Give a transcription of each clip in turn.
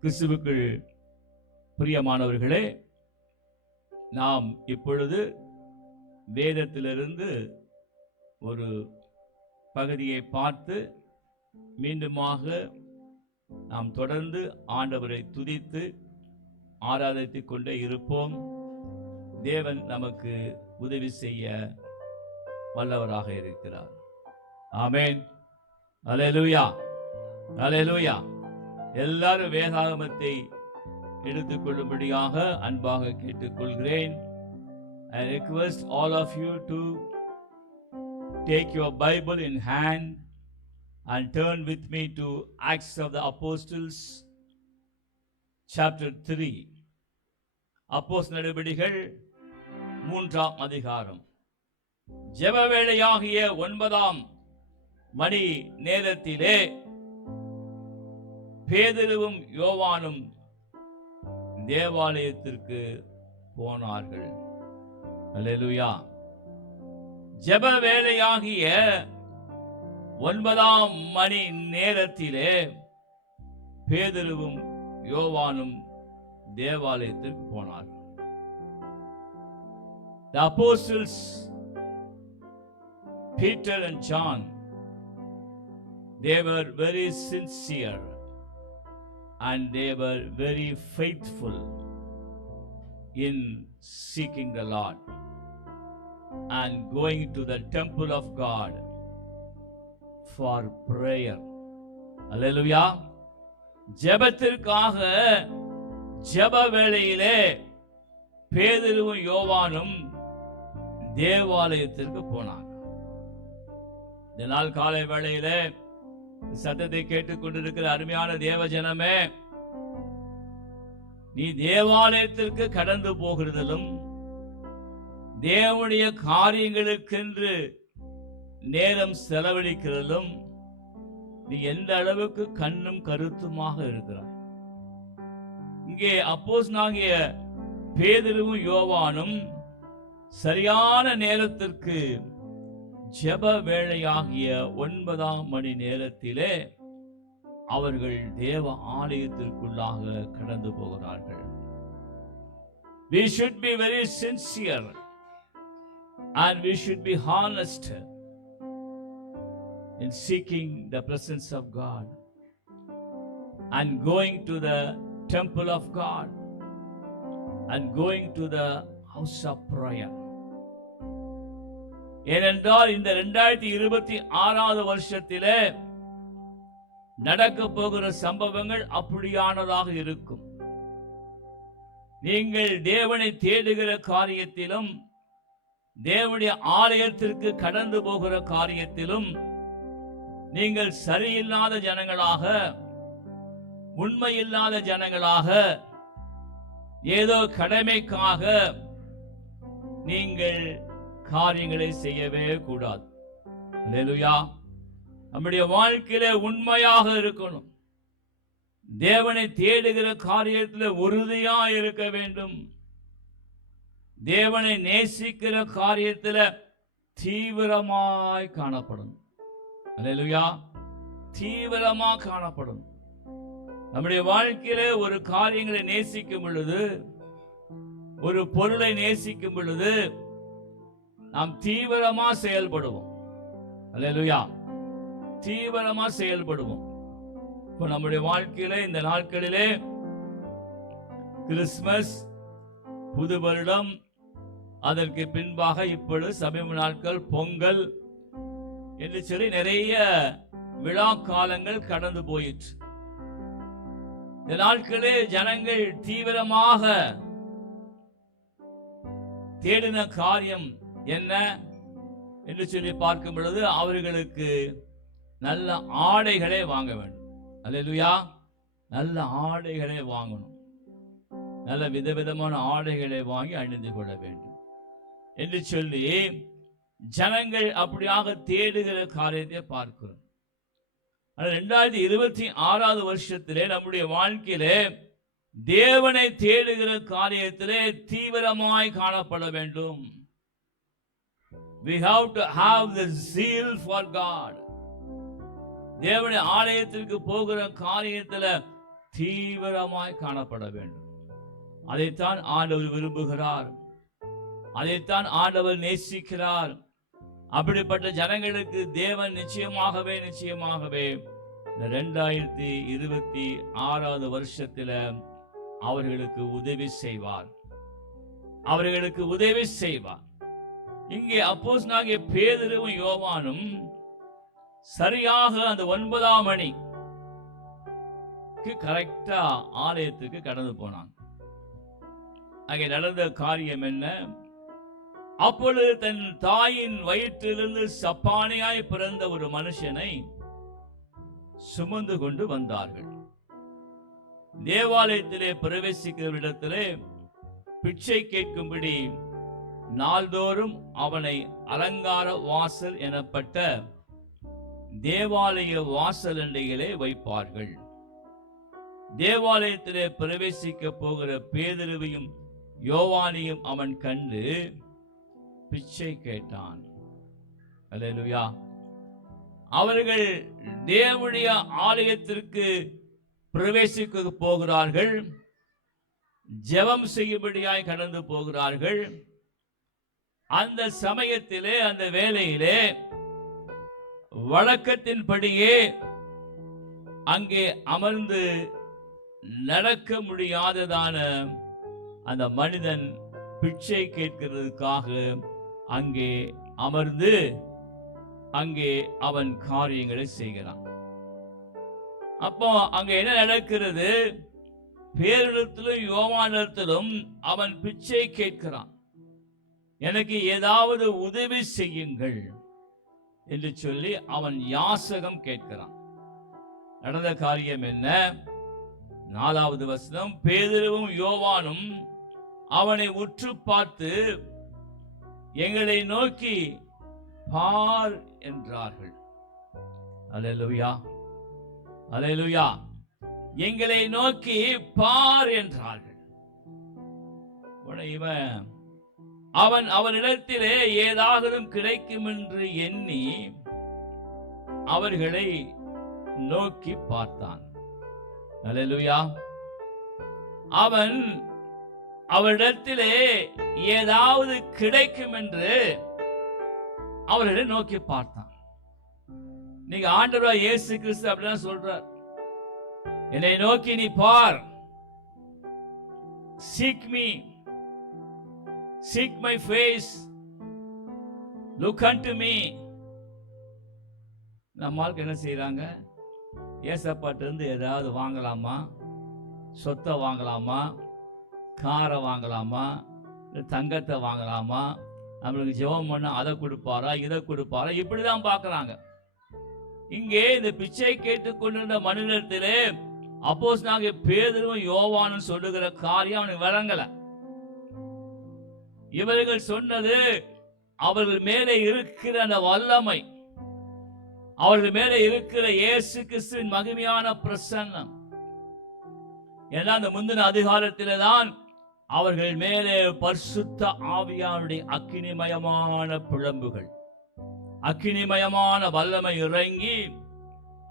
கிறிஸ்துவுக்குள் பிரியமானவர்களே, நாம் இப்பொழுது வேதத்திலிருந்து ஒரு பகுதியை பார்த்து மீண்டுமாக நாம் தொடர்ந்து ஆண்டவரை துதித்து ஆராதித்துக் கொண்டே இருப்போம். தேவன் நமக்கு உதவி செய்ய வல்லவராக இருக்கிறார். ஆமென். அல்லேலூயா, அல்லேலூயா. எல்லாரும் வேதாகமத்தை எடுத்துக்கொள்ளும்படியாக அன்பாக கேட்டுக்கொள்கிறேன். I request all of you to take your Bible in hand and turn with me to Acts of the Apostles chapter 3. அப்போஸ்தலர் நடபடிகள் 3ஆம் அதிகாரம். ஜெப வேளையாகிய 9ஆம் மணி நேரத்திலே பேதுருவும் யோவானும் தேவாலயத்திற்கு போனார்கள். அல்லேலூயா. ஜெப வேளையாகிய 9ஆம் மணி நேரத்திலே பேதுருவும் யோவானும் தேவாலயத்திற்கு போனார்கள். The apostles Peter and John, they were very sincere and they were very faithful in seeking the Lord and going to the temple of God for prayer. அல்லேலூயா. ஜெபத்திற்காக ஜெப வேளையிலே பேதுருவும் யோவானும் தேவாலயத்திற்கு போனாங்க. இந்த நாள் காலை வேளையிலே சத்தத்தை கேட்டுக்கொண்டிருக்கிற அருமையான தேவ ஜனமே, நீ தேவாலயத்திற்கு கடந்து போகிறதிலும் தேவனுடைய காரியங்களுக்கென்று நேரம் செலவழிக்கிறதிலும் நீ எந்த அளவுக்கு கண்ணும் கருத்துமாக இருக்கிறாய். இங்கே அப்போஸ்தலனாகிய பேதுருவும் யோவானும் சரியான நேரத்திற்கு ஜெப வேளையாகிய 9ஆம் மணி நேரத்திலே அவர்கள் தேவ ஆலயத்திற்குள்ளாக கடந்து போகிறார்கள். We should be very sincere and we should be honest in seeking the presence of God and going to the temple of God and going to the house of prayer. ஏனென்றால் இந்த 2026 வருஷத்திலே நடக்க போகிற சம்பவங்கள் அப்படியானதாக இருக்கும். நீங்கள் தேவனை தேடுகிற காரியத்திலும் தேவனுடைய ஆலயத்திற்கு கடந்து போகிற காரியத்திலும் நீங்கள் சரியில்லாத ஜனங்களாக, உண்மையில்லாத ஜனங்களாக, ஏதோ கடமைக்காக நீங்கள் காரியங்களை செய்யவே கூடாது. அல்லேலூயா. நம்முடைய வாழ்க்கையிலே உண்மையாக இருக்கணும். தேவனை தேடுகிற காரியத்தில் உறுதியா இருக்க வேண்டும். தேவனை நேசிக்கிற காரியத்தில் தீவிரமாய் காணப்படணும். அல்லேலூயா. தீவிரமா காணப்படும். நம்முடைய வாழ்க்கையிலே ஒரு காரியங்களை நேசிக்கும் பொழுது, ஒரு பொருளை நேசிக்கும் பொழுது நாம் தீவிரமா செயல்படுவோம். அல்லேலூயா. தீவிரமா செயல்படுவோம். இப்போ நம்முடைய வாழ்க்கையில இந்த நாட்களிலே கிறிஸ்துமஸ், புது வருடம், அதற்கு பின்பாக இப்பொழுது சமீப நாட்கள் பொங்கல் என்று சொல்லி நிறைய விழா காலங்கள் கடந்து போயிற்று. இந்த நாட்களே ஜனங்கள் தீவிரமாக தேடின காரியம் என்ன என்று சொல்லி பார்க்கும் பொழுது அவர்களுக்கு நல்ல ஆடைகளை வாங்க வேண்டும். அல்லேலூயா. நல்ல ஆடைகளை வாங்கணும். நல்ல விதவிதமான ஆடைகளை வாங்கி அணிந்து கொள்ள வேண்டும் என்று சொல்லி ஜனங்கள் அப்படியாக தேடுகிற காரியத்தை பார்க்கிறோம். 2026 வருஷத்திலே நம்முடைய வாழ்க்கையிலே தேவனை தேடுகிற காரியத்திலே தீவிரமாய் காணப்பட வேண்டும். We have to have the zeal for God. தேவனுடைய ஆலயத்திற்கு போகிற காரியத்தில் தீவிரமாய் காணப்பட வேண்டும். அதைத்தான் ஆண்டவர் விரும்புகிறார், அதைத்தான் ஆண்டவர் நேசிக்கிறார். அப்படிப்பட்ட ஜனங்களுக்கு தேவன் நிச்சயமாகவே இந்த 2026 வருஷத்துல அவர்களுக்கு உதவி செய்வார், அவர்களுக்கு உதவி செய்வார். இங்கே அப்போஸ்தலனாகிய பேதுருவும் யோவானும் சரியாக அந்த 9ஆம் மணிக்கு கரெக்டா ஆலயத்துக்கு கடந்து போனாங்க. அங்கே நடந்த காரியம் என்ன? அப்பொழுது தன் தாயின் வயிற்றிலிருந்து சப்பானியாய் பிறந்த ஒரு மனுஷனை சுமந்து கொண்டு வந்தார்கள். தேவாலயத்திலே பிரவேசிக்கிற இடத்திலே பிச்சை கேட்கும்படி நாள்தோறும் அவனை அலங்கார வாசல் எனப்பட்ட தேவாலய வாசல் அண்டையிலே வைப்பார்கள். தேவாலயத்திலே பிரவேசிக்க போகிற பேதுருவையும் யோவானையும் அவன் கண்டு பிச்சை கேட்டான். அல்லேலூயா. அவர்கள் தேவனுடைய ஆலயத்திற்கு பிரவேசிக்க போகிறார்கள், ஜெபம் செய்யும்படியாய் கடந்து போகிறார்கள். அந்த சமயத்திலே, அந்த வேளையிலே வழக்கத்தின்படியே அங்கே அமர்ந்து நடக்க முடியாததான அந்த மனிதன் பிச்சை கேட்கிறதுக்காக அங்கே அமர்ந்து அங்கே அவன் காரியங்களை செய்கிறான். அப்போ அங்க என்ன நடக்கிறது? பேரிடத்திலும் யோவானிடத்திலும் அவன் பிச்சை கேட்கிறான். எனக்கு ஏதாவது உதவி செய்யுங்கள் என்று சொல்லி அவன் யாசகம் கேட்கிறான். நடந்த காரியம் என்ன? 4வது வசனம், பேதுருவும் யோவானும் அவனை உற்று பார்த்து எங்களை நோக்கி பார் என்றார்கள். அல்லேலூயா, அல்லேலூயா. எங்களை நோக்கி பார் என்றார்கள். அவன் அவனிடத்திலே ஏதாவது கிடைக்கும் என்று எண்ணி அவர்களை நோக்கி பார்த்தான். அல்லேலூயா. அவன் அவரிடத்திலே ஏதாவது கிடைக்கும் என்று அவர்களை நோக்கி பார்த்தான். நீங்க ஆண்டவராகிய இயேசு கிறிஸ்து அப்படிதான் சொல்றார், என்னை நோக்கி நீ பார், seek me, seek my face, look unto me. நம்மால் என்ன செய்யறாங்க? ஏசப்பாட்டு இருந்து ஏதாவது வாங்கலாமா, சொத்தை வாங்கலாமா, காரை வாங்கலாமா, தங்கத்தை வாங்கலாமா, நம்மளுக்கு ஜெபம் பண்ண அதை கொடுப்பாரா, இதை கொடுப்பாரா, இப்படிதான் பார்க்கறாங்க. இங்கே இந்த பிச்சை கேட்டுக் கொண்டிருந்த மனிதத்திலே அப்போஸ்தலனாகிய பேதுருவும் யோவானும் சொல்லுகிற காரியம் அவனுக்கு விளங்கல. இவர்கள் சொன்னது அவர்கள் மேலே இருக்கிற அந்த வல்லமை, அவர்கள் மேலே இருக்கிற இயேசு கிறிஸ்துவின் மகிமையான பிரசன்னம். ஏன்னா அந்த முந்தின அதிகாரத்திலே தான் அவர்கள் மேலே பரிசுத்த ஆவியானுடைய அக்கினிமயமான பிழம்புகள், அக்கினிமயமான வல்லமை இறங்கி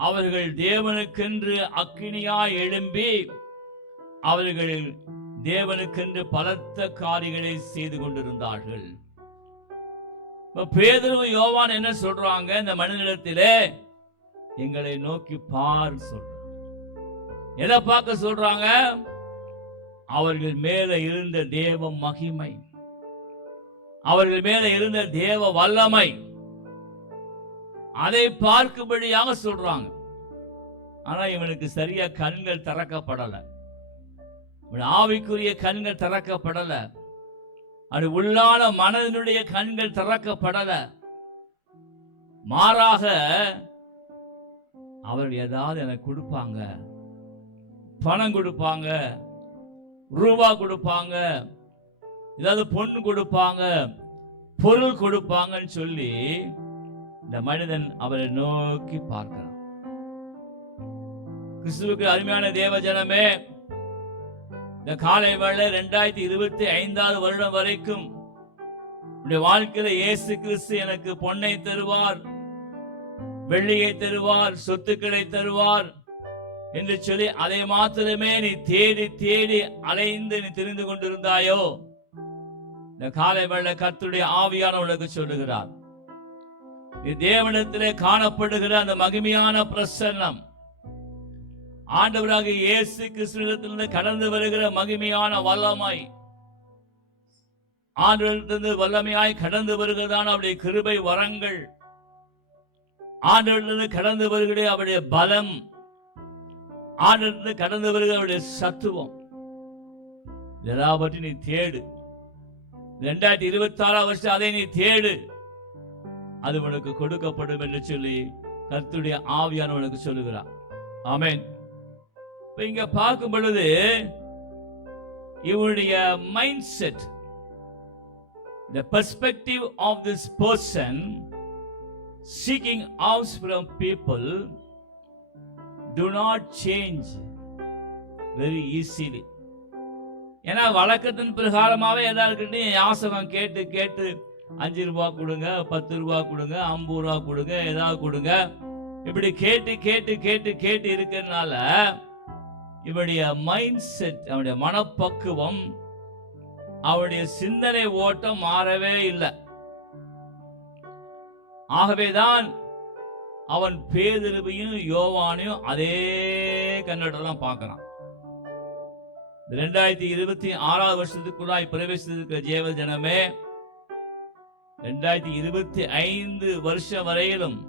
அவர்கள் தேவனுக்கென்று அக்கினியாய் எழும்பி அவர்கள் தேவனுக்கென்று பலத்த காரியங்களை செய்து கொண்டிருந்தார்கள். பேதுரு யோவான் என்ன சொல்றாங்க? இந்த மனிதனிடத்திலே எங்களை நோக்கி பார் சொல்றாங்க. எதை பார்க்க சொல்றாங்க? அவர்கள் மேல இருந்த தேவ மகிமை, அவர்கள் மேல இருந்த தேவ வல்லமை, அதை பார்க்கும்படியாக சொல்றாங்க. ஆனா இவனுக்கு சரியா கண்கள் திறக்கப்படல, ஆவிக்குரிய கண்கள் திறக்கப்படல, அது உள்ளான மனதினுடைய கண்கள் திறக்கப்படல. மாறாக அவர்கள் ஏதாவது எனக்கு கொடுப்பாங்க, பணம் கொடுப்பாங்க, ரூபா கொடுப்பாங்க, ஏதாவது பொண்ணு கொடுப்பாங்க, பொருள் கொடுப்பாங்கன்னு சொல்லி இந்த மனிதன் அவரை நோக்கி பார்க்கிறான். கிறிஸ்துவுக்கு அருமையான தேவ ஜனமே, இந்த காலை வேளை 2025 வருடம் வரைக்கும் உடைய வாழ்க்கையில இயேசு கிறிஸ்து எனக்கு பொன்னை தருவார், வெள்ளியை தருவார், சொத்துக்களை தருவார், என்று சொல்லி அதை மாத்திரமே நீ தேடி தேடி அலைந்து நீ தெரிந்து கொண்டிருந்தாயோ, இந்த காலை வேளை கர்த்தருடைய ஆவியானவர் உனக்கு சொல்லுகிறார், நீ தேவனிடத்திலே காணப்படுகிற அந்த மகிமையான பிரசன்னம், ஆண்டவராக இயேசு கிறிஸ்துவிடத்திலிருந்து கடந்து வருகிற மகிமையான வல்லமை, ஆண்டவரிடத்திலிருந்து வல்லமையாய் கடந்து வருகிறதான அவருடைய கிருபை வரங்கள், ஆண்டவரிடத்திலிருந்து கடந்து வருகிற அவருடைய பலம், ஆண்டவரிடத்திலிருந்து கடந்து வருகிற அவருடைய சத்துவம், இதெல்லாம் பற்றி நீ தேடு. 2026 வருஷம் அதை நீ தேடு, அது உனக்கு கொடுக்கப்படும் என்று சொல்லி கர்த்தருடைய ஆவியானவர் உனக்கு சொல்லுகிறார். ஆமென். இங்க பார்க்கும் பொழுது இவருடைய mind set, the perspective of this person seeking out from people do not change very easily. ஏன்னா வழக்கத்தின் பிரகாரமாவே ஏதாவது யாசகம் கேட்டு கேட்டு 5 ரூபாய் கொடுங்க, 10 ரூபாய் கொடுங்க, 50 ரூபாய் கொடுங்க, ஏதாவது கொடுங்க, இப்படி கேட்டு கேட்டு கேட்டு கேட்டு இருக்கிறதுனால இவருடைய மைண்ட் செட், அவருடைய மனப்பக்குவம், அவருடைய சிந்தனை ஓட்டம் மாறவே இல்லை. ஆகவேதான் அவன் பேதுருவையும் யோவானையும் அதே கண்ணோட்டம்லாம் பார்க்கிறான். 2026 வருஷத்துக்குள்ளாய் பிரவேசித்திருக்கிற ஜீவ ஜனமே, 2025 வருஷம் வரையிலும்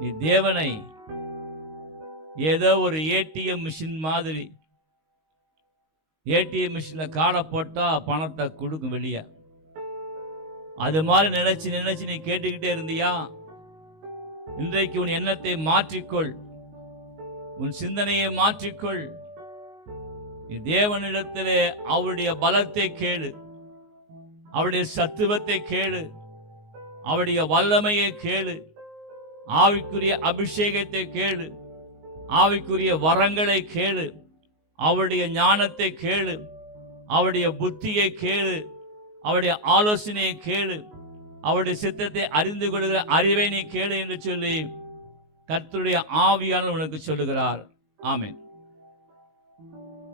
நீ தேவனை ஏதோ ஒரு ஏடிஎம் மிஷின் மாதிரி, ஏடிஎம் மிஷின்ல கார்டை போட்டா பணத்தை கொடுக்கும் வெளியே, அது மாதிரி நினைச்சு நினைச்சு நீ கேட்டுக்கிட்டே இருந்தியா? இன்றைக்கு உன் எண்ணத்தை மாற்றிக்கொள், உன் சிந்தனையை மாற்றிக்கொள். நீ தேவனிடத்திலே அவருடைய பலத்தை கேளு, அவருடைய சத்துவத்தை கேளு, அவருடைய வல்லமையை கேளு, ஆவிக்குரிய அபிஷேகத்தை கேளு, ஆவிக்குரிய வரங்களை கேளு, அவருடைய ஞானத்தை கேளு, அவருடைய புத்தியை கேளு, அவருடைய ஆலோசனையை கேளு, அவருடைய சித்தத்தை அறிந்து கொள்கிற அறிவை நீ கேளு என்று சொல்லி கர்த்தருடைய ஆவியானவர் உனக்கு சொல்லுகிறார். ஆமென்.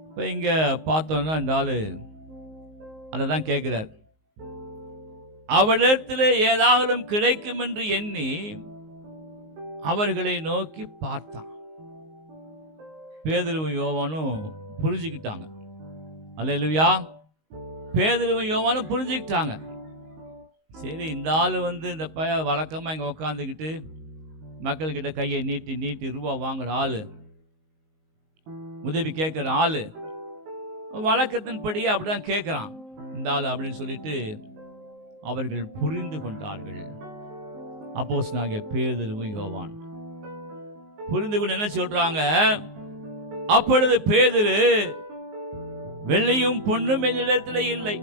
இப்ப இங்க பார்த்தோம்னா இந்த ஆளு அததான் கேட்கிறார். அவரிடத்திலே ஏதாவது கிடைக்கும் என்று எண்ணி அவர்களை நோக்கி பார்த்தான். பேதுருவும் யோவானும் புரிஞ்சுக்கிட்டாங்க. அல்லேலூயா. பேதுருவும் யோவானும் புரிஞ்சுக்கிட்டாங்க. சரி, இந்த ஆளு இந்த வழக்கமா இங்க உட்காந்துக்கிட்டு மக்கள் கிட்ட கையை நீட்டி நீட்டி ரூபா வாங்குற ஆளு, உதவி கேட்கிற ஆளு, வழக்கத்தின்படியே அப்படிதான் கேட்கிறான் இந்த ஆளு அப்படின்னு சொல்லிட்டு அவர்கள் புரிந்து கொண்டார்கள். அப்போஸ்தலனாகிய பேதுருவும் யோவான் புரிந்து கொண்டு என்ன சொல்றாங்க? அப்பொழுது பேதுரு, வெள்ளியும் பொன்னும் என்னிடத்தில் இல்லை,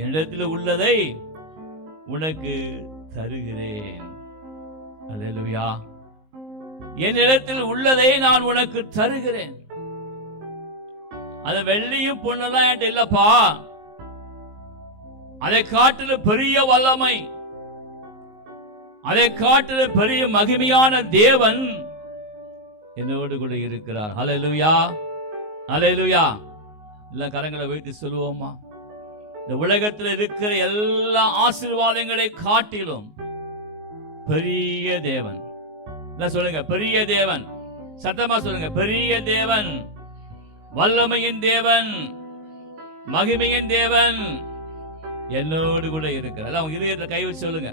என்னிடத்தில் உள்ளதை உனக்கு தருகிறேன். அல்லேலூயா. என்னிடத்தில் உள்ளதை நான் உனக்கு தருகிறேன். அது வெள்ளியும் பொண்ணெல்லாம் என்கிட்ட இல்லப்பா, அதை காட்டிலும் பெரிய வல்லமை, அதை காட்டிலும் பெரிய மகிமையான தேவன் என்னோடு கூட இருக்கிறார். அல்லேலூயா, அல்லேலூயா. எல்லா கரங்களை வைத்து சொல்லுவோமா? இந்த உலகத்தில் இருக்கிற எல்லா ஆசீர்வாதங்களை காட்டிலும் பெரிய தேவன். சொல்லுங்க, பெரிய தேவன். சத்தமா சொல்லுங்க, பெரிய தேவன், வல்லமையின் தேவன், மகிமையின் தேவன் என்னோடு கூட இருக்கிறார். அவங்க இதயத்தை கை வச்சு சொல்லுங்க,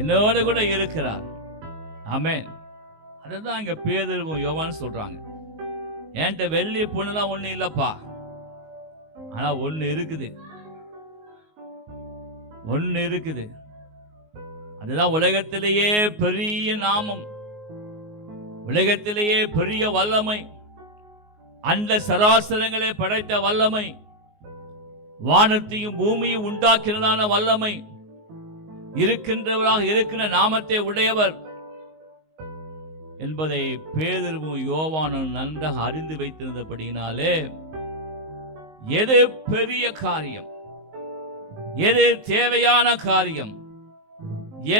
என்னோடு கூட இருக்கிறார். ஆமென். அதுதான் இங்க பேதுருவும் யோவான் சொல்றாங்க. என்கிட்ட வெள்ளி பொண்ணுலாம் ஒண்ணு இல்லப்பா, ஆனா ஒண்ணு இருக்குது, ஒண்ணு இருக்குது. அதுதான் உலகத்திலேயே பெரிய நாமம், உலகத்திலேயே பெரிய வல்லமை, அந்த சராசரங்களை படைத்த வல்லமை, வானத்தையும் பூமியும் உண்டாக்கிறதான வல்லமை, இருக்கின்றவராக இருக்கிற நாமத்தை உடையவர் என்பதை பேதுருவும் யோவானும் நன்றாக அறிந்து வைத்திருந்தபடியினாலே எது பெரிய காரியம், எது தேவையான காரியம்,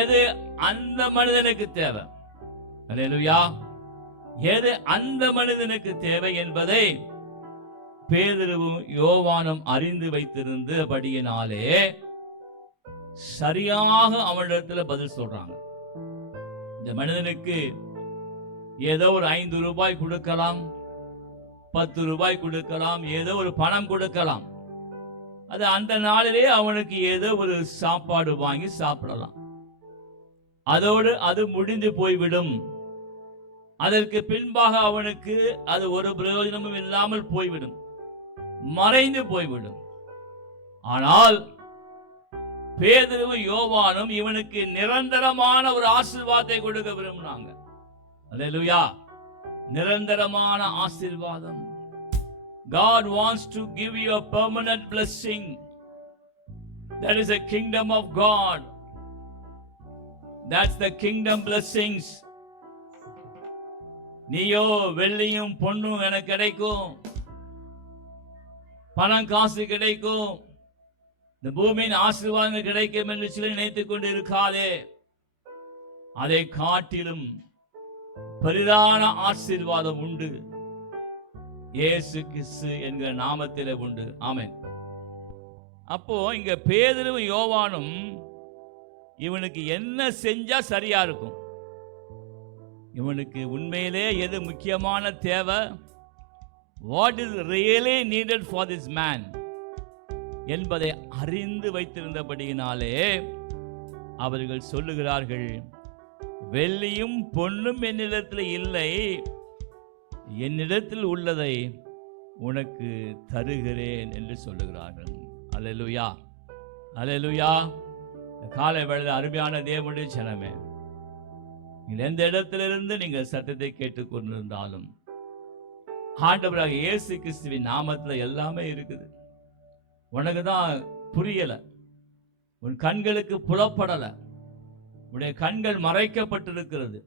எது அந்த மனிதனுக்கு தேவை, அல்லேலூயா, எது அந்த மனிதனுக்கு தேவை என்பதை பேதுருவும் யோவானும் அறிந்து வைத்திருந்தபடியினாலே சரியாக அவனிடத்துல பதில் சொல்றாங்க. இந்த மனிதனுக்கு ஏதோ ஒரு 5 ரூபாய் கொடுக்கலாம், 10 ரூபாய் கொடுக்கலாம், ஏதோ ஒரு பணம் கொடுக்கலாம். அது அந்த நாளிலே அவனுக்கு ஏதோ ஒரு சாப்பாடு வாங்கி சாப்பிடலாம். அதோடு அது முடிந்து போய்விடும். அதற்கு பின்பாக அவனுக்கு அது ஒரு பிரயோஜனமும் இல்லாமல் போய்விடும், மறைந்து போய்விடும். ஆனால் பேதுருவும் யோவானும் இவனுக்கு நிரந்தரமான ஒரு ஆசீர்வாதத்தை கொடுக்க விரும்பினாங்க. அல்லேலூயா! நிரந்தரமான ஆசீர்வாதம். God wants to give you a permanent blessing. That is the kingdom of God. That's the kingdom blessings. நீயோ வெள்ளியும் பொன்னும் எனக்கு கிடைக்கும், பணம் காசு கிடைக்கும், இந்த பூமியின் ஆசீர்வாதங்கள் கிடைக்கும் என்று சில நினைத்துக் கொண்டு இருக்காதே. அதை காட்டிலும் பெரிதான ஆசீர்வாதம் உண்டு. இயேசு கிறிஸ்து என்கிற நாமத்திலே உண்டு. ஆமென். அப்போ இங்க பேதுருவும் யோவானும் இவனுக்கு என்ன செஞ்சா சரியா இருக்கும், இவனுக்கு உண்மையிலே எது முக்கியமான தேவை, what is really needed for this man என்பதை அறிந்து வைத்திருந்தபடியினாலே அவர்கள் சொல்லுகிறார்கள், வெள்ளியும் பொன்னும் என்னிடத்தில் இல்லை, என்னிடத்தில் உள்ளதை உனக்கு தருகிறேன் என்று சொல்லுகிறார்கள். அல்லேலூயா! அல்லேலூயா! காலை வேளையில் அருமையான தேவனுடைய ஜனமே, நீங்கள் எந்த இடத்திலிருந்து நீங்கள் சத்தத்தை கேட்டுக் கொண்டிருந்தாலும் ஆண்டவராக இயேசு கிறிஸ்துவின் நாமத்தில் எல்லாமே இருக்குது. உனக்கு தான் புரியல, உன் கண்களுக்கு புலப்படல, உன்னுடைய கண்கள் மறைக்கப்பட்டிருக்கிறது,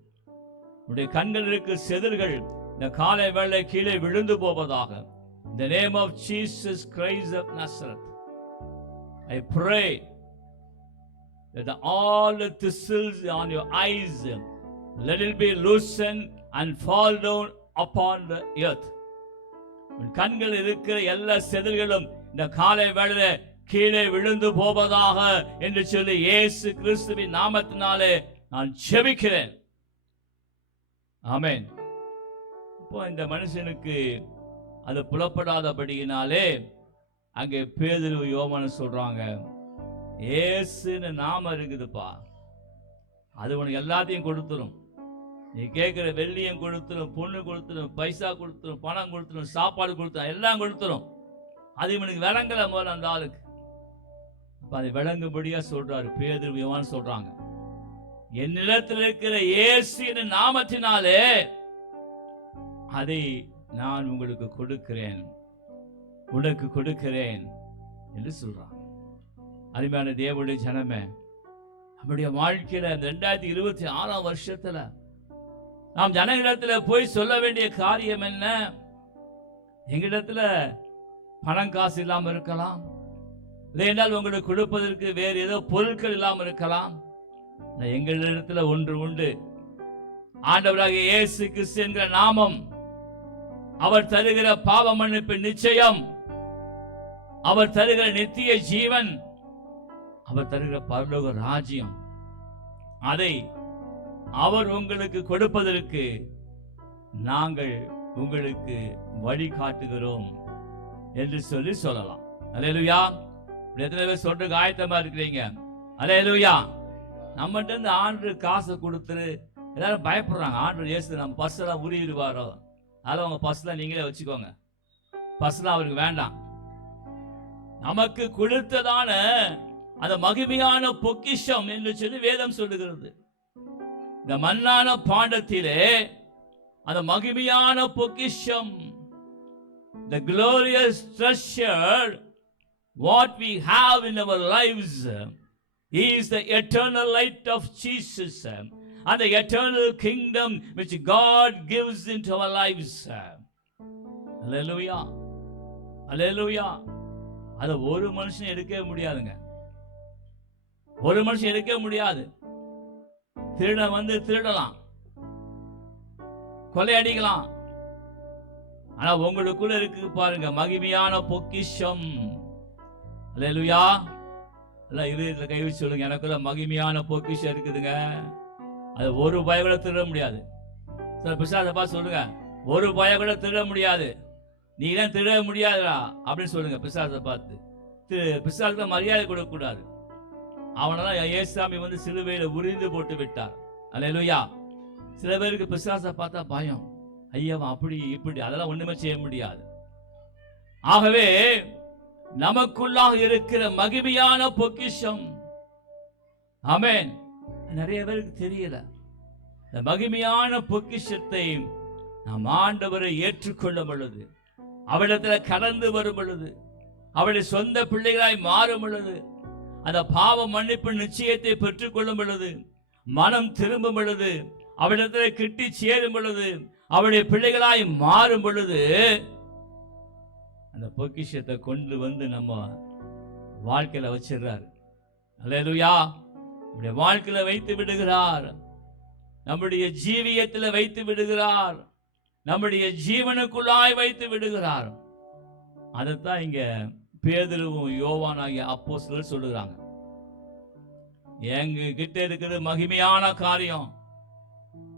உன்னுடைய கண்களுக்கு செதில்கள் இந்த காலை வேளை கீழே விழுந்து போவதாக. In the name of Jesus Christ of Nazareth, I pray that all the thistles on your eyes, let it be loosened and fall down upon the earth. உன் கண்கள் இருக்கிற எல்லா செதில்களும் இந்த காலை வேளையிலே கீழே விழுந்து போவதாக என்று சொல்லி இயேசு கிறிஸ்துவின் நாமத்தினாலே நான் ஜெபிக்கிறேன். ஆமென். இப்போ இந்த மனுஷனுக்கு அது புலப்படாதபடியினாலே அங்கே பேதுரு யோவான் சொல்றாங்க, இயேசுன்னு நாமம் இருக்குதுப்பா, அது உனக்கு எல்லாத்தையும் கொடுத்துரும். நீ கேட்கிற வெள்ளியும் கொடுத்துரும், பொண்ணு கொடுத்துரும், பைசா கொடுத்துரும், பணம் கொடுத்துரும், சாப்பாடு கொடுத்துரும், எல்லாம் கொடுத்துரும். அது இவனுக்கு விளங்கல போல அந்த ஆளுக்கு. அதை விளங்கும்படியா சொல்றாரு பேதுரு யோவான் சொல்றாங்க, என்னிடத்தில் இருக்கிற இயேசுவின் நாமத்தினாலே அதை நான் உங்களுக்கு கொடுக்கிறேன், உனக்கு கொடுக்கிறேன் என்று சொல்றாங்க. அருமையான தேவனுடைய ஜனமே, நம்முடைய வாழ்க்கையில 2026 வருஷத்துல நாம் ஜனங்களிடத்துல போய் சொல்ல வேண்டிய காரியம் என்ன? எங்களிடத்துல பணம் காசு இல்லாம இருக்கலாம், இல்லையென்றால் உங்களுக்கு கொடுப்பதற்கு வேறு ஏதோ பொருட்கள் இல்லாம இருக்கலாம். எங்களிடத்துல ஒன்று உண்டு, ஆண்டவராகிய இயேசு கிறிஸ்து என்கிற நாமம். அவர் தருகிற பாவ மன்னிப்பு நிச்சயம், அவர் தருகிற நித்திய ஜீவன், அவர் தருகிற பரலோக ராஜ்யம். அதை அவர் உங்களுக்கு கொடுப்பதற்கு நாங்கள் உங்களுக்கு வழி காட்டுகிறோம் என்று சொல்லலாம். அல்லேலூயா! எத்தனை பேர் சொல்றதுக்கு ஆயத்தமா இருக்கிறீங்க? அல்லேலூயா! நம்மகிட்ட இருந்து ஆண்டு காசை கொடுத்துரு எல்லாரும் பயப்படுறாங்க. ஆண்டு இயேசு நம்ம பர்ஸ்லாம் உருவிடுவாரோ, அதெல்லாம் உங்க பர்ஸ்லாம் நீங்களே வச்சுக்கோங்க, பர்ஸ்லாம் அவருக்கு வேண்டாம். நமக்கு கொடுத்ததான அந்த மகிமையான பொக்கிஷம் என்று சொல்லி வேதம் சொல்லுகிறது. இந்த மண்ணான பாண்டத்திலே அந்த மகிமையான பொக்கிஷம், the glorious treasure what we have in our lives is the eternal light of Jesus and the eternal kingdom which God gives into our lives. Hallelujah! Hallelujah! அது ஒரு மனுஷன் எடுக்கவே முடியாதுங்க, ஒரு மனுஷன் எடுக்க முடியாது. திருடன் வந்து திருடலாம், கொள்ளையடிக்கலாம். ஆனா உங்களுக்குள்ள இருக்கு பாருங்க மகிமையான பொக்கிஷம். அல்லேலூயா. எல்லாம் இதயத்துல கை வச்சு சொல்லுங்க, எனக்குள்ள மகிமையான பொக்கிஷம் இருக்குதுங்க. அது ஒரு பய கூட திருட முடியாது. பிசாசை பார்த்து சொல்லுங்க, ஒரு பய கூட திருட முடியாது, நீ தான் திருட முடியாதுடா அப்படின்னு சொல்லுங்க பிசாசை பார்த்து. பிசாசுக்கு மரியாதை கொடுக்க கூடாது. அவனெல்லாம் இயேசுசாமி வந்து சிலுவையில உரிந்து போட்டு விட்டார். அல்லேலூயா. சில பேருக்கு பிசாசை பார்த்தா பயம், ஐயவன் அப்படி இப்படி, அதெல்லாம் ஒண்ணுமே செய்ய முடியாது. ஆகவே நமக்குள்ளாக இருக்கிற மகிமையான பொக்கிஷம், ஆமென், நிறைய பேருக்கு தெரியல. இந்த மகிமையான பொக்கிஷத்தை நாம் ஆண்டவரை ஏற்றுக்கொள்ளும் பொழுது, அவரிடத்தில் கடந்து வரும் பொழுது, அவருடைய சொந்த பிள்ளைகளாய் மாறும் பொழுது, அந்த பாவ மன்னிப்பு நிச்சயத்தை பெற்றுக் கொள்ளும் பொழுது, மனம் திரும்பும் பொழுது, அவரிடத்தில் கிட்டி சேரும் பொழுது, அவருடைய பிள்ளைகளாய் மாறும் பொழுது, அந்த பொக்கிஷத்தை கொண்டு வந்து நம்ம வாழ்க்கையில வச்சிடறாரு. அல்லேலூயா. நம்முடைய வாழ்க்கையில வைத்து விடுகிறார், நம்முடைய ஜீவியத்தில் வைத்து விடுகிறார், நம்முடைய ஜீவனுக்குள்ளாய் வைத்து விடுகிறார். அதைத்தான் இங்க பேதுருவும் யோவானாகிய அப்போஸ்தலர் சொல்லுகிறாங்க. எங்க கிட்ட இருக்கிற மகிமையான காரியம்,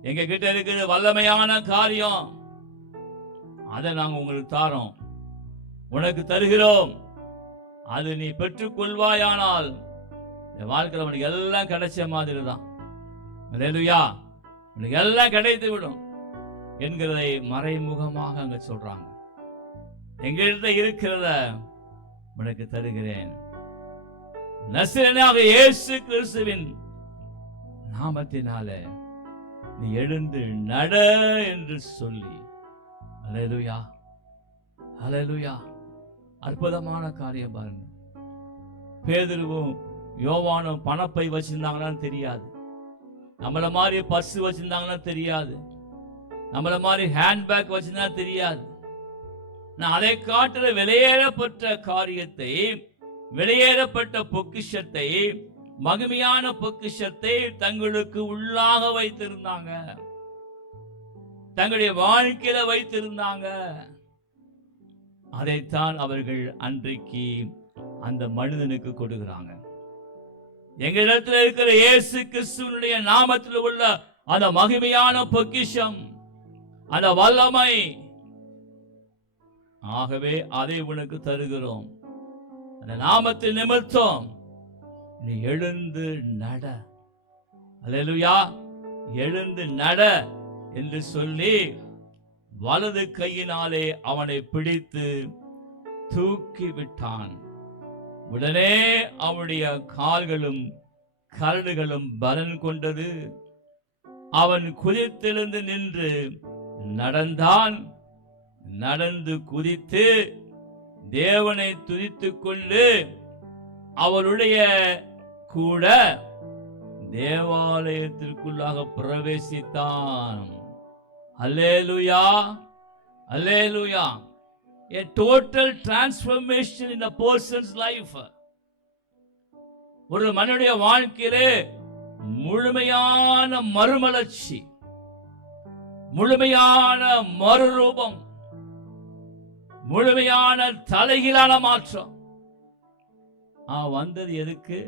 எங்க கிட்ட இருக்கிற வல்லமையான காரியம், அதை நாங்க உங்களுக்கு தாரோம், உனக்கு தருகிறோம். அது நீ பெற்றுக் கொள்வாயானால் வாழ்க்கையில் உனக்கு எல்லாம் கிடைச்ச மாதிரி தான். அல்லேலூயா. உனக்கு எல்லாம் கிடைத்து விடும் என்கிறதை மறைமுகமாக அங்க சொல்றாங்க. எங்கிட்ட இருக்கிறத உனக்கு தருகிறேன், நசரேயனாகிய இயேசு கிறிஸ்துவின் நாமத்தினாலே நீ எழுந்து நட என்று சொல்லி. அல்லேலூயா, அல்லேலூயா. அற்புதமான காரியம் பாருங்க. பேதுருவும் யோவானும் பணப்பை வச்சிருந்தாங்கன்னு தெரியாது, நம்மள மாதிரி பர்ஸ் வச்சிருந்தாங்கன்னா தெரியாது, நம்மள மாதிரி ஹேண்ட்பேக் வச்சிருந்தா தெரியாது. நான் அதை காட்டுற வெளியேறப்பட்ட காரியத்தை, வெளியேறப்பட்ட பொக்கிஷத்தை, மகிமையான பொக்கிஷத்தை தங்களுக்கு உள்ளாக வைத்திருந்தாங்க, தங்களுடைய வாழ்க்கையில வைத்திருந்தாங்க. அதைத்தான் அவர்கள் அன்றைக்கு அந்த மனிதனுக்கு கொடுக்கிறாங்க. எங்களிடத்தில் இருக்கிற இயேசு கிறிஸ்துவினுடைய நாமத்தில் உள்ள அந்த மகிமையான பொக்கிஷம், அந்த வல்லமை, ஆகவே அதை உனக்கு தருகிறோம். அந்த நாமத்தின் நிமித்தம் நீ எழுந்து நட. அல்லேலூயா. எழுந்து நட என்று சொல்லி வலது கையினாலே அவனை பிடித்து தூக்கி விட்டான். உடனே அவனுடைய கால்களும் கரடுகளும் பலன் கொண்டது. அவன் குதித்தெழுந்து நின்று நடந்தான். நடந்து குதித்து தேவனை துதித்துக் கொண்டு அவருடைய கூட தேவாலயத்திற்குள்ளாக பிரவேசித்தான். அல்லேலூயா, அல்லேலூயா. A total transformation in a person's life. ஒரு மனிதனுடைய வாழ்க்கையிலே முழுமையான மறுமலர்ச்சி, முழுமையான மறுரூபம், முழுமையான தலைகீழான மாற்றம் வந்தது. எதுக்கு?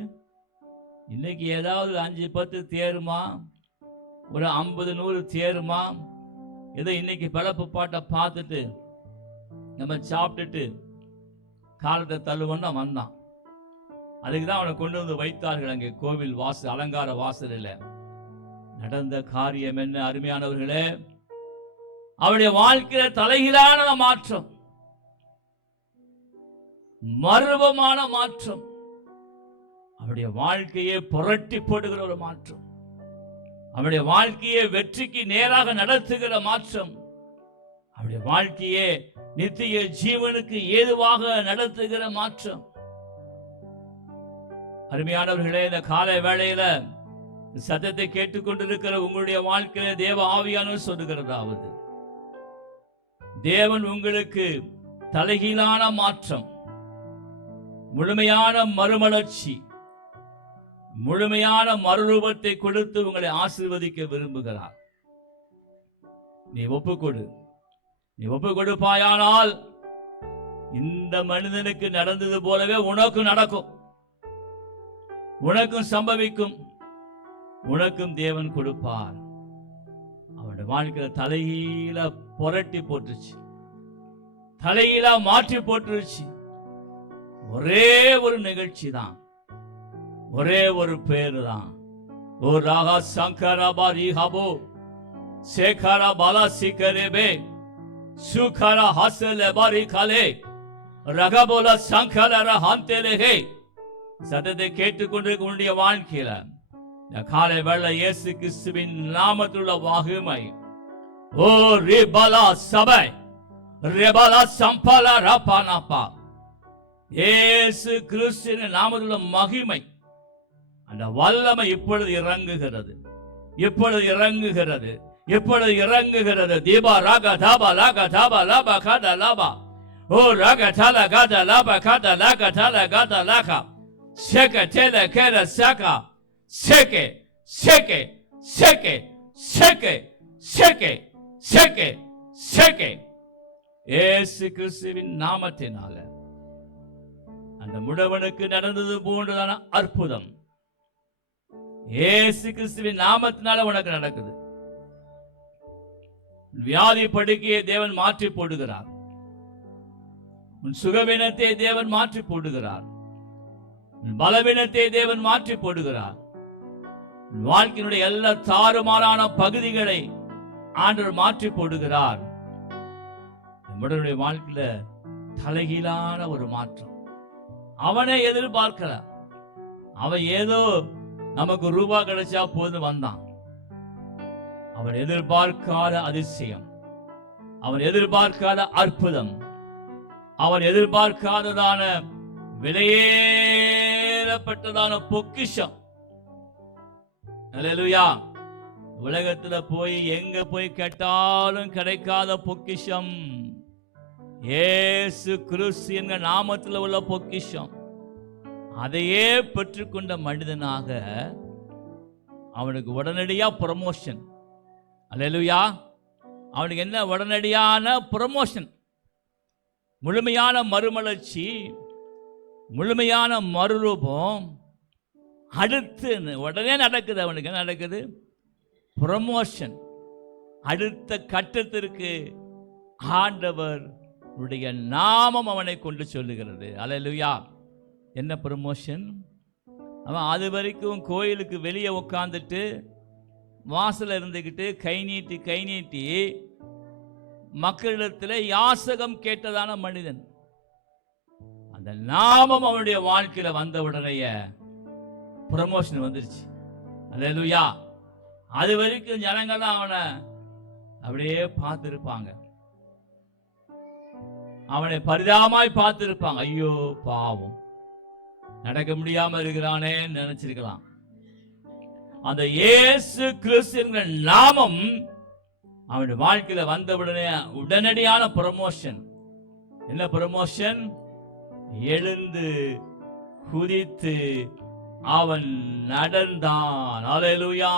இன்னைக்கு ஏதாவது 5-10 தேருமா, ஒரு 50-100 தேருமா, ஏதோ இன்னைக்கு பிளப்பு பாட்டை பார்த்துட்டு நம்ம சாப்பிட்டுட்டு காலத்தை தள்ளுவன்னா வந்தான். அதுக்குதான் அவனை கொண்டு வந்து வைத்தார்கள் அங்கே கோவில் வாசல், அலங்கார வாசலில். நடந்த காரியம் என்ன அருமையானவர்களே? அவருடைய வாழ்க்கையில தலைகீழான மாற்றம், மர்மமான மாற்றம், அவருடைய வாழ்க்கையை புரட்டி போடுகிற ஒரு மாற்றம், அவருடைய வாழ்க்கையை வெற்றிக்கு நேராக நடத்துகிற மாற்றம், அவருடைய வாழ்க்கையே நித்திய ஜீவனுக்கு ஏதுவாக நடத்துகிற மாற்றம். அருமையானவர்களே, இந்த காலை வேளையில சத்தத்தை கேட்டுக்கொண்டிருக்கிற உங்களுடைய வாழ்க்கையில தேவ ஆவியானவர் சொல்லுகிறதாவது, தேவன் உங்களுக்கு தலைகீழான மாற்றம், முழுமையான மறுமலர்ச்சி, முழுமையான மறுரூபத்தை கொடுத்து உங்களை ஆசீர்வதிக்க விரும்புகிறார். நீ ஒப்புக்கொடு. நீ ஒப்பு கொடுப்பாயானால் இந்த மனிதனுக்கு நடந்தது போலவே உனக்கும் நடக்கும், உனக்கும் சம்பவிக்கும், உனக்கும் தேவன் கொடுப்பார். அவனுடைய வாழ்க்கையில தலையில புரட்டி போட்டுருச்சு, தலையில மாற்றி போட்டுருச்சு. ஒரே ஒரு நிகழ்ச்சி தான், ஒரே ஒரு பேரு தான். ஓ ராகா சங்கரா பாரி ஹபோ சேகரா பாலா சிகரேபே சுகரா ஹாசலே பாரி காலே ரகபோலா சங்கரா ஹாந்தேலே. சத்தத்தை கேட்டுக்கொண்டிருக்க உன்னுடைய வாழ்க்கையில இந்த காலை வேளை இயேசு கிறிஸ்துவின் நாமத்தில் உள்ள மகிமை, ஓ ரிபலா சபை ரிபலா சம்பலா ரபானாபா, இயேசு கிறிஸ்துவின் நாமத்தில் உள்ள மகிமை, அந்த வல்லமை இப்பொழுது இறங்குகிறது, இப்பொழுது இறங்குகிறது, இப்பொழுது இறங்குகிறது. தீபா ராக தாபா லாக தாபா லாபா காத லாபா, ஓ ராக தால காத லாபா காத லாக தால காத லாகா சேக தேல கேர சாகா சேகே சேகே சேகே சேகே சேகே சேகே சேகே. இயேசு கிறிஸ்துவின் நாமத்தினால அந்த முடவனுக்கு நடந்தது போன்றதான அற்புதம் இயேசு கிறிஸ்துவின் நாமத்தினால உனக்கு நடக்குது. வியாதி படுக்கையை தேவன் மாற்றி போடுகிறார், உன் சுகவீனத்தை தேவன் மாற்றி போடுகிறார், உன் பலவீனத்தை தேவன் மாற்றி போடுகிறார். வாழ்க்கையினுடைய எல்லா தாறுமாறான பகுதிகளை ஆண்டவர் மாற்றி போடுகிறார். நம்முடைய வாழ்க்கையில தலைகீழான ஒரு மாற்றம் அவனை எதிர்பார்க்கல. அவன் ஏதோ நமக்கு ரூபா கிடைச்சா போது வந்தான். அவன் எதிர்பார்க்காத அதிசயம், அவன் எதிர்பார்க்காத அற்புதம், அவன் எதிர்பார்க்காததான விலையேறப்பட்டதான பொக்கிஷம். அல்லேலூயா. உலகத்துல போய் எங்க போய் கேட்டாலும் கிடைக்காத பொக்கிஷம் இயேசு கிறிஸ்து என்கிற நாமத்தில் உள்ள பொக்கிஷம். அதையே பெற்றுக்கொண்ட மனிதனாக அவனுக்கு உடனடியா ப்ரமோஷன். அல்லேலூயா. அவனுக்கு என்ன உடனடியான ப்ரமோஷன், முழுமையான மறுமலர்ச்சி, முழுமையான மறுரூபம். அடுத்து உடனே நடக்குது. அவனுக்கு என்ன நடக்குது? ப்ரமோஷன். அடுத்த கட்டத்திற்கு ஆண்டவர் நாமம் அவனை கொண்டு சொல்லுகிறது. அல்லேலூயா. என்ன ப்ரமோஷன்? அவன் அது வரைக்கும் கோயிலுக்கு வெளியே உட்காந்துட்டு வாசல் இருந்துக்கிட்டு கை நீட்டி மக்களிடத்தில் யாசகம் கேட்டதான மனிதன். அந்த நாமம் அவனுடைய வாழ்க்கையில வந்த உடனே ப்ரமோஷன் வந்துருச்சு. அல்லேலூயா. அது வரைக்கும் ஜனங்கள் அவனை அப்படியே பார்த்திருப்பாங்க, அவனை பரிதாபமாய் பார்த்திருப்பாங்க. ஐயோ பாவம், நடக்க முடியாம இருக்கிறானே நினைச்சிருக்கலாம். அந்த இயேசு கிறிஸ்து என்கிற நாமம் அவனுடைய வாழ்க்கையில வந்தவுடனே உடனடியான ப்ரமோஷன். என்ன ப்ரமோஷன்? எழுந்து குதித்து அவன் நடந்தான். அல்லேலூயா.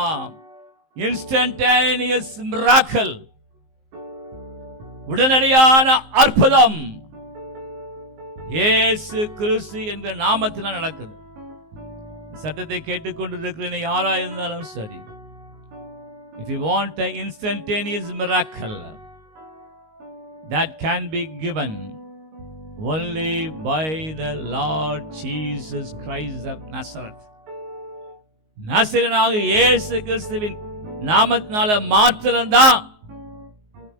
இன்ஸ்டன்டேனியஸ் மிராக்கிள், உடனடியான அற்புதம் இயேசு கிறிஸ்து என்ற நாமத்தினால் நடக்குது. சத்தத்தை கேட்டுக்கொண்டிருக்கிற யாரா இருந்தாலும் சரி, if you want an instantaneous miracle that can be given only by the Lord Jesus Christ of Nazareth, நசரேயனாகிய இயேசு கிறிஸ்துவின் நாமத்தினால மாத்திரம்தான்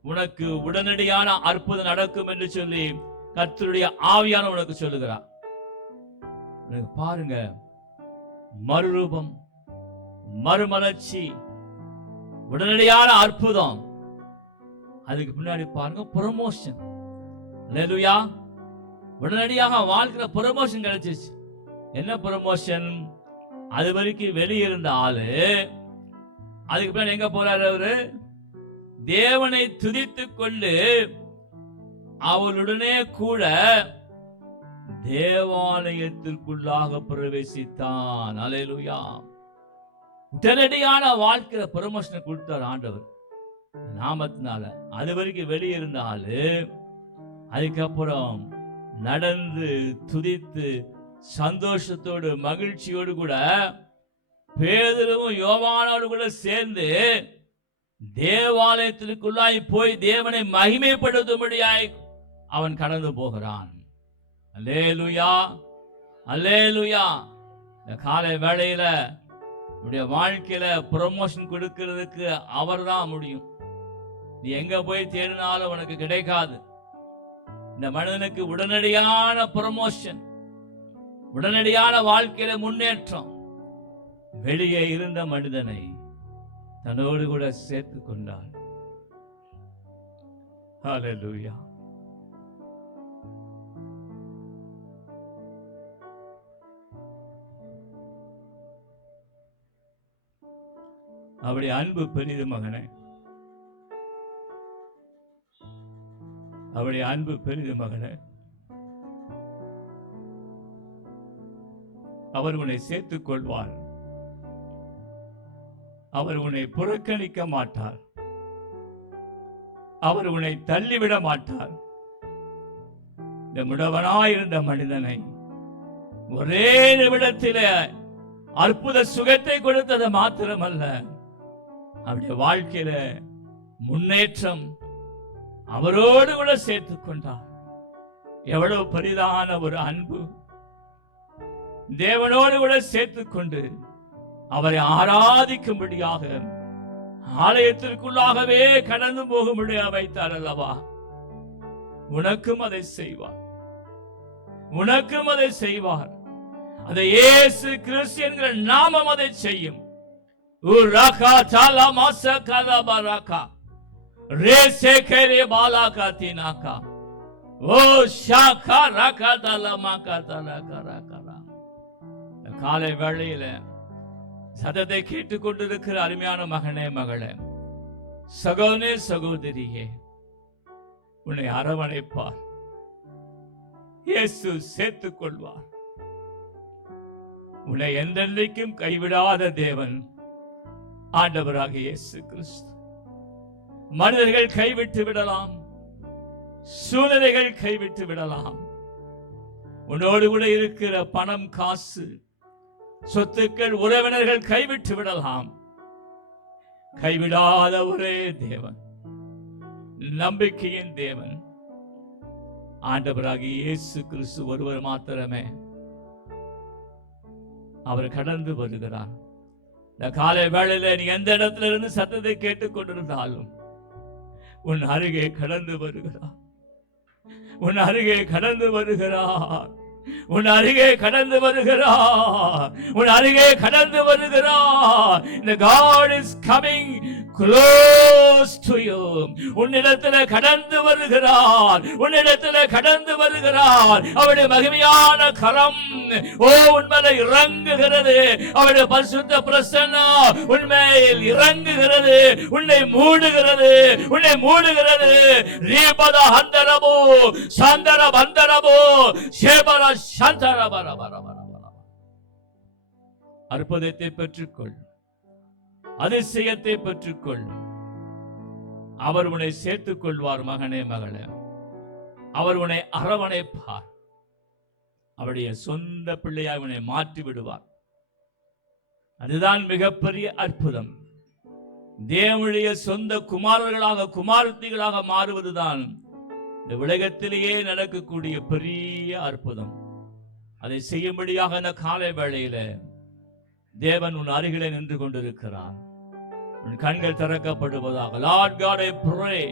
உனக்கு உடனடியான அற்புதம் நடக்கும் என்று சொல்லி கர்த்தருடைய ஆவியான உனக்கு சொல்லுகிறார். பாருங்க, மறுரூபம், மறுமலர்ச்சி, உடனடியான அற்புதம். அதுக்கு பின்னாடி பாருங்க ப்ரமோஷன். அல்லேலூயா. உடனடியாக வாழ்க்கையில ப்ரமோஷன் கிடைச்சிச்சு. என்ன ப்ரமோஷன்? அது வரைக்கும் வெளியே இருந்த ஆளு அதுக்கு பின்னாடி எங்க போறாரு? அவரு தேவனை துதித்துக் கொண்டு அவளுடனே கூட தேவாலயத்திற்குள்ளாக பிரவேசித்தான். அல்லேலூயா. உடனடியான வாழ்க்கையில ப்ரமோஷனை கொடுத்தார் ஆண்டவர். நாமத்தினால. அது வரைக்கும் வெளியே இருந்த ஆளு அதுக்கப்புறம் நடந்து துதித்து சந்தோஷத்தோடு மகிழ்ச்சியோடு கூட பேதுருவும் யோவானோடு கூட சேர்ந்து தேவாலயத்திற்குள்ளாய் போய் தேவனை மகிமைப்படுத்தும்படியாய் அவன் கடந்து போகிறான். அல்லேலூயா, அல்லேலூயா. இந்த காலை வேளையில உடைய வாழ்க்கையில ப்ரமோஷன் கொடுக்கிறதுக்கு அவர் தான் முடியும். நீ எங்க போய் தேடினாலும் உனக்கு கிடைக்காது. இந்த மனிதனுக்கு உடனடியான ப்ரமோஷன், உடனடியான வாழ்க்கையில முன்னேற்றம். வெளியே இருந்த மனிதனை தன்னோடு கூட சேர்த்து கொண்டார். ஹல்லேலூயா. அவருடைய அன்பு பெரிது மகனே, அவருடைய அன்பு பெரிது மகனே. அவர் உன்னை சேர்த்துக் கொள்வார். அவர் உன்னை புறக்கணிக்க மாட்டார். அவர் உன்னை தள்ளிவிட மாட்டார். இந்த முடவனாயிருந்த மனிதனை ஒரே நிமிடத்தில் அற்புத சுகத்தை கொடுத்தது மாத்திரமல்ல, அவருடைய வாழ்க்கையில முன்னேற்றம் அவரோடு கூட சேர்த்துக் கொண்டார். எவ்வளவு பெரிதான ஒரு அன்பு! தேவனோடு கூட சேர்த்துக் கொண்டு அவரை ஆராதிக்கும்படியாக ஆலயத்திற்குள்ளாகவே கடந்து போகும்படியாக வைத்தார் அல்லவா? உனக்கும் அதை செய்வார், உனக்கும் அதை செய்வார். அதை இயேசு கிறிஸ்து என்கிற நாமம் அதை செய்யும். உரகா சாலா மாசா கலபரகா ரேசேகரே பாலாகா தினாகா ஓ ஷாகா ரகா தலமாகா தலகரகரா. காலை வேளையில சத்தத்தை கேட்டுக்கொண்டிருக்கிற அருமையான மகனே, மகளே, சகோதரனே, சகோதரியே, உன்னை அரவணைப்பார். இயேசு சேர்த்துக் கொள்வார். உன்னை என்றென்றைக்கும் கைவிடாத தேவன் ஆண்டவராக இயேசு கிறிஸ்து. மனிதர்கள் கைவிட்டு விடலாம், சூழ்நிலைகள் கைவிட்டு விடலாம், உன்னோடு கூட இருக்கிற பணம், காசு, சொத்துக்கள், உறவினர்கள் கைவிட்டு விடலாம். கைவிடாத ஒரே தேவன், நம்பிக்கையின் தேவன் ஆண்டவராகிய இயேசு கிறிஸ்து ஒருவர் மாத்திரமே. அவர் கடந்து வருகிறார். இந்த காலை வேளையில நீ எந்த இடத்துல இருந்து சத்தத்தை கேட்டுக் கொண்டிருந்தாலும் உன் அருகே கடந்து வருகிறார், உன் அருகே கடந்து வருகிறார், உன் அருகே கடந்து வருகிறார், உன் அருகே கடந்து வருகிறார். The God is coming close to you. உன்னிடத்தில் கடந்து வருகிறார், உன்னிடத்தில் கடந்து வருகிறார். அவருடைய மகிமையான கரம் உன்மேல் இறங்குகிறது. அவருடைய பரிசுத்த பிரசன்னம் உன்மேல் இறங்குகிறது, உன்னை மூடுகிறது, உன்னை மூடுகிறது. ரீபத ஹந்தரபோ சாந்தர பந்தரபோ சேபர சாந்தர பரபர. அற்புதத்தை பெற்றுக்கொள், அதிசயத்தை பெற்றுக்கொள். அவர் உன்னை சேர்த்துக் கொள்வார் மகனே, மகளே. அவர் உன்னை அரவணைப்பார். அவருடைய சொந்த பிள்ளையாய் உன்னை மாற்றி விடுவார். அதுதான் மிகப்பெரிய அற்புதம். தேவனுடைய சொந்த குமாரர்களாக, குமாரத்திகளாக மாறுவதுதான் இந்த உலகத்திலேயே நடக்கக்கூடிய பெரிய அற்புதம். அதை செய்யும்படியாக இந்த காலை வேளையில தேவன் உன் அருகிலே நின்று கொண்டிருக்கிறார். உன் கண்கள் திறக்கப்படுவதாக. Lord God, I pray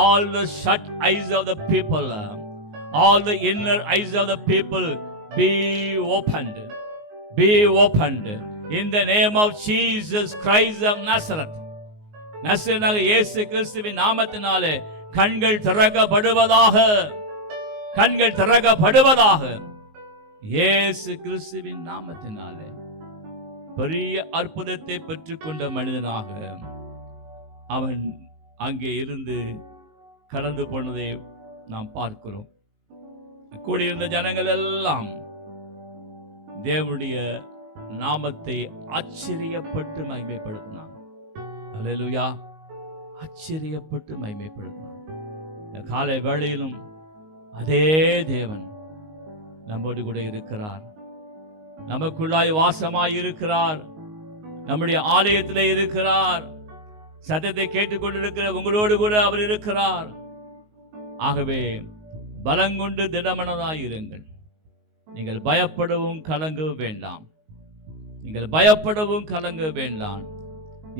all the shut eyes of the people, all the inner eyes of the people be opened, be opened in the name of Jesus Christ of Nazareth. நசரேயனாக இயேசு கிறிஸ்துவின் நாமத்தினாலே கண்கள் திறக்கப்படுவதாக, கண்கள் திறக்கப்படுவதாக. இயேசு கிறிஸ்துவின் நாமத்தினாலே பெரிய அற்புதத்தை பெற்றுக்கொண்ட மனிதனாக அவன் அங்கே இருந்து கடந்து போனதை நாம் பார்க்கிறோம். கூடியிருந்த ஜனங்கள் எல்லாம் தேவனுடைய நாமத்தை ஆச்சரியப்பட்டு மகிமைப்படுத்தினாங்க. அல்லேலூயா. ஆச்சரியப்பட்டு மகிமைப்படுத்தினார். இந்த காலை வேளையிலும் அதே தேவன் நம்மோடு கூட இருக்கிறார். நமக்குள்ளாய் வாசமாய் இருக்கிறார். நம்முடைய ஆலயத்திலே இருக்கிறார். சத்தத்தை கேட்டுக்கொண்டிருக்கிற உங்களோடு கூட அவர் இருக்கிறார். ஆகவே பலங்கொண்டு திடமனதாய் இருங்கள். நீங்கள் பயப்படவும் கலங்க வேண்டாம். நீங்கள் பயப்படவும் கலங்க வேண்டாம்.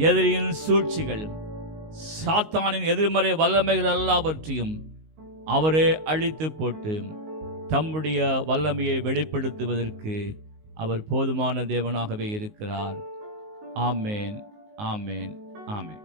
எதிரியின் சூழ்ச்சிகள், சாத்தானின் எதிர்மறை வல்லமைகள் எல்லாவற்றையும் அவரே அழித்து போட்டு தம்முடைய வல்லமையை வெளிப்படுத்துவதற்கு அவர் போதுமான தேவனாகவே இருக்கிறார். ஆமேன், ஆமேன், ஆமேன்.